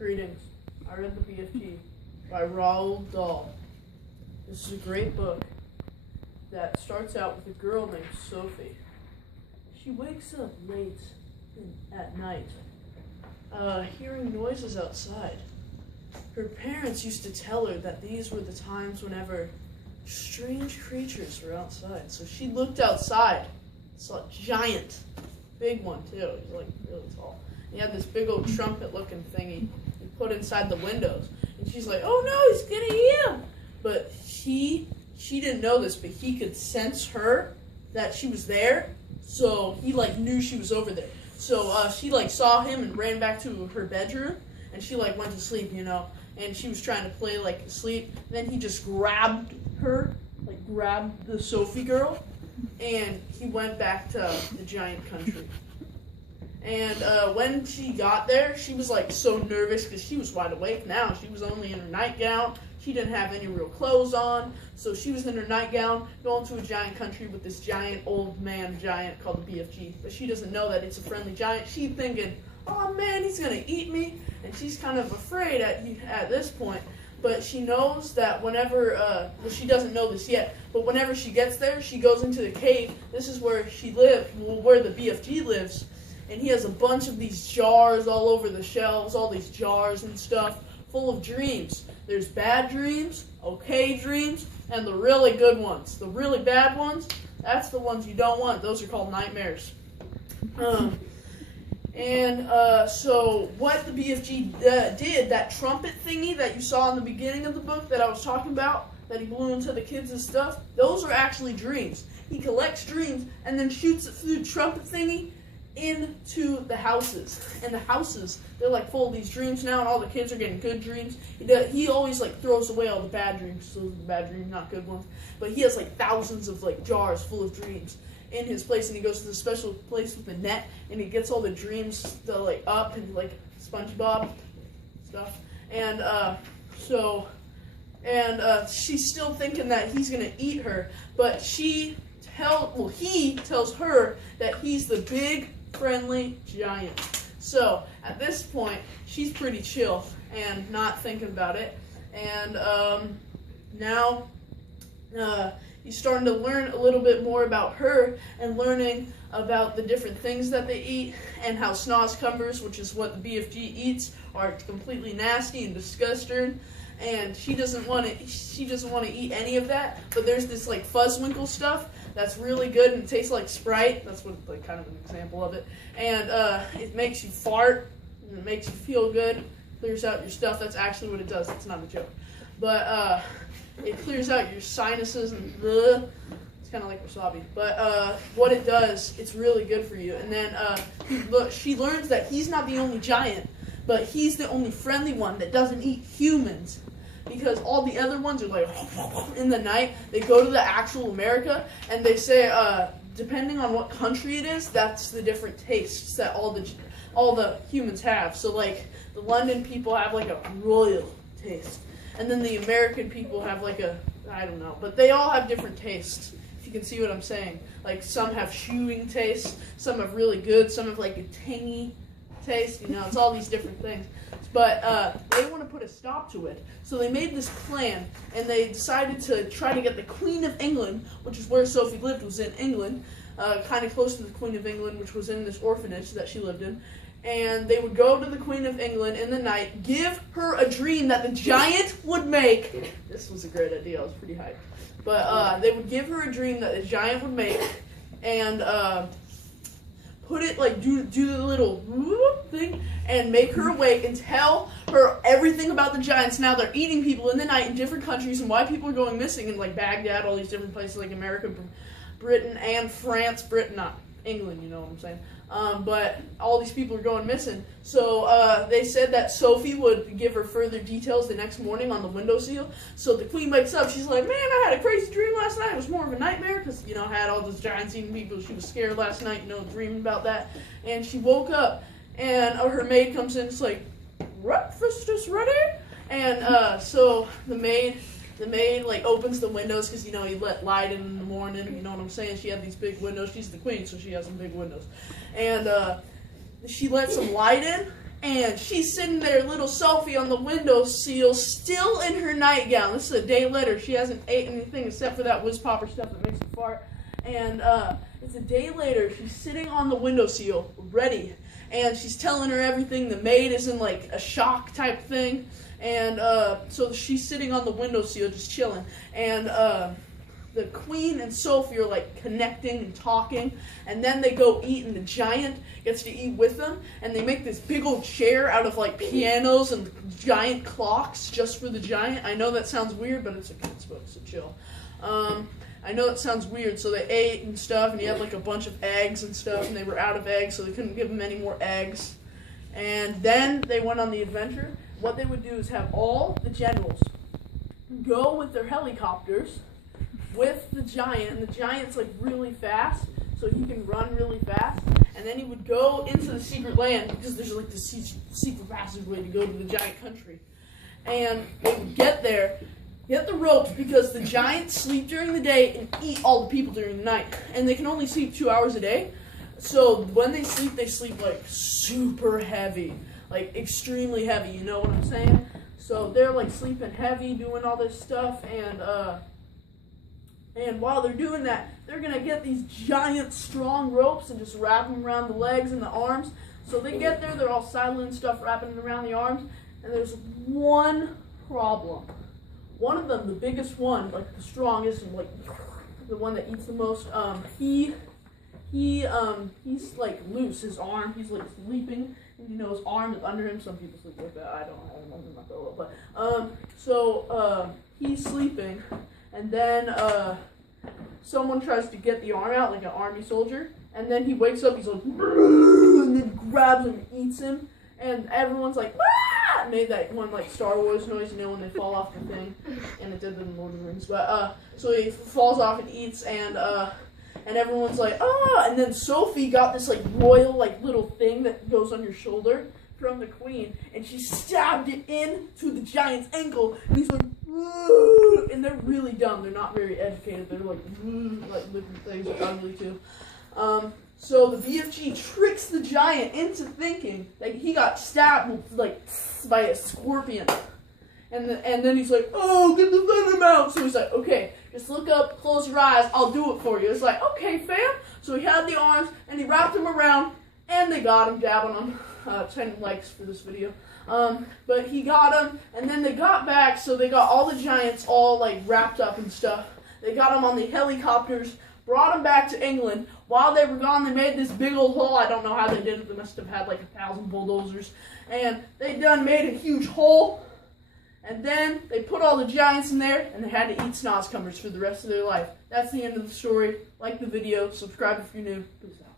Greetings. I read The BFG by Roald Dahl. This is a great book that starts out with a girl named Sophie. She wakes up late at night, hearing noises outside. Her parents used to tell her that these were the times whenever strange creatures were outside. So she looked outside, saw a giant, big one too. He's like really tall. He had this big old trumpet-looking thingy he put inside the windows, and she's like, "Oh no, he's gonna eat him!" But she didn't know this, but he could sense her that she was there, so he knew she was over there. So she saw him and ran back to her bedroom, and she went to sleep, and she was trying to play asleep. Then he just grabbed her, grabbed the Sophie girl, and he went back to the giant country. And when she got there, she was so nervous because she was wide awake now. She was only in her nightgown. She didn't have any real clothes on, so she was in her nightgown going to a giant country with this giant old man giant called the BFG. But she doesn't know that it's a friendly giant. She's thinking, "Oh man, he's gonna eat me," and she's kind of afraid at this point. But she knows that whenever, she doesn't know this yet, but whenever she gets there, she goes into the cave. This is where she lives, where the BFG lives. And he has a bunch of these jars all over the shelves, all these jars and stuff, full of dreams. There's bad dreams, okay dreams, and the really good ones. The really bad ones, that's the ones you don't want. Those are called nightmares. So what the BFG did, that trumpet thingy that you saw in the beginning of the book that I was talking about, that he blew into the kids and stuff, those are actually dreams. He collects dreams and then shoots it through the trumpet thingy into the houses, and the houses, they're full of these dreams now, and all the kids are getting good dreams. He always throws away all the bad dreams, so the bad dreams, not good ones, but he has thousands of jars full of dreams in his place, and he goes to the special place with the net, and he gets all the dreams up and SpongeBob stuff, and she's still thinking that he's gonna eat her, but he tells her that he's the big friendly giant. So at this point, she's pretty chill and not thinking about it. And now he's starting to learn a little bit more about her and learning about the different things that they eat and how snozzcumbers, which is what the BFG eats, are completely nasty and disgusting. And she doesn't want to eat any of that. But there's this Fuzzwinkle stuff that's really good and it tastes like Sprite. That's what kind of an example of it. And it makes you fart and it makes you feel good. Clears out your stuff. That's actually what it does. It's not a joke. But it clears out your sinuses and it's kind of like wasabi. But what it does, it's really good for you. And then she learns that he's not the only giant, but he's the only friendly one that doesn't eat humans. Because all the other ones are in the night, they go to the actual America, and they say, depending on what country it is, that's the different tastes that all the humans have. So the London people have a royal taste, and then the American people have I don't know, but they all have different tastes. If you can see what I'm saying, some have chewing taste, some have really good, some have a tangy taste. It's all these different things. But they want to put a stop to it. So they made this plan, and they decided to try to get the Queen of England, which is where Sophie lived, was in England, kind of close to the Queen of England, which was in this orphanage that she lived in. And they would go to the Queen of England in the night, give her a dream that the giant would make. This was a great idea. I was pretty hyped. But they would give her a dream that the giant would make, and put it do the little whoop thing and make her awake and tell her everything about the giants. Now they're eating people in the night in different countries and why people are going missing in Baghdad, all these different places America, Britain, and France. Britain, not England, you know what I'm saying. But all these people are going missing. So they said that Sophie would give her further details the next morning on the windowsill. So the queen wakes up. She's like, "Man, I had a crazy dream last night. It was more of a nightmare because, I had all those giants eating people. She was scared last night, dreaming about that." And she woke up, and her maid comes in. It's like, "Breakfast is ready." And so the maid opens the windows because, you let light in the morning. You know what I'm saying? She had these big windows. She's the queen, so she has some big windows. And she lets some light in, And she's sitting there, little Sophie, on the windowsill, still in her nightgown. This is a day later. She hasn't ate anything except for that whiz popper stuff that makes you fart. And it's a day later. She's sitting on the windowsill, ready. And she's telling her everything. The maid is in like a shock type thing. And so she's sitting on the windowsill just chilling. And the queen and Sophie are like connecting and talking, and then they go eat, and the giant gets to eat with them, and they make this big old chair out of like pianos and giant clocks just for the giant. I know that sounds weird, but it's a kid's book, so chill. I know it sounds weird. So they ate and stuff, and he had like a bunch of eggs and stuff, and they were out of eggs, so they couldn't give him any more eggs. And then they went on the adventure. What they would do is have all the generals go with their helicopters with the giant, and the giant's like really fast, so he can run really fast, and then he would go into the secret land, because there's like this secret passageway to go to the giant country. And they would get there, get the ropes, because the giants sleep during the day and eat all the people during the night, and they can only sleep 2 hours a day. So when they sleep like super heavy, like extremely heavy, you know what I'm saying? So they're like sleeping heavy, doing all this stuff, and while they're doing that, they're going to get these giant strong ropes and just wrap them around the legs and the arms. So they get there, they're all silent and stuff, wrapping it around the arms. And there's one problem. One of them, the biggest one, like the strongest and like the one that eats the most, he's like loose, his arm, he's like sleeping. And, you know, his arm is under him. Some people sleep like that. I don't know. I'm not gonna look, but he's sleeping. And then someone tries to get the arm out, like an army soldier, and then he wakes up, he's like, and then grabs him and eats him, and everyone's like, ah! Made that one like Star Wars noise, you know, when they fall off the thing, and it did the Lord of the Rings, but so he falls off and eats, and everyone's like, ah! And then Sophie got this like royal like little thing that goes on your shoulder from the queen, and she stabbed it into the giant's ankle, and he's like, and they're really dumb. They're not very educated. They're like living things are ugly too. So the BFG tricks the giant into thinking that he got stabbed like by a scorpion, and then he's like, oh, get the venom out. So he's like, okay, just look up, close your eyes, I'll do it for you. It's like, okay, fam. So he had the arms and he wrapped them around, and they got him, jabbing him. 10 likes for this video. But he got him, and then they got back, so they got all the giants all like wrapped up and stuff. They got him on the helicopters, brought him back to England. While they were gone, they made this big old hole. I don't know how they did it. They must have had like 1,000 bulldozers. And they made a huge hole. And then they put all the giants in there, and they had to eat snozcumbers for the rest of their life. That's the end of the story. Like the video, subscribe if you're new. Peace out.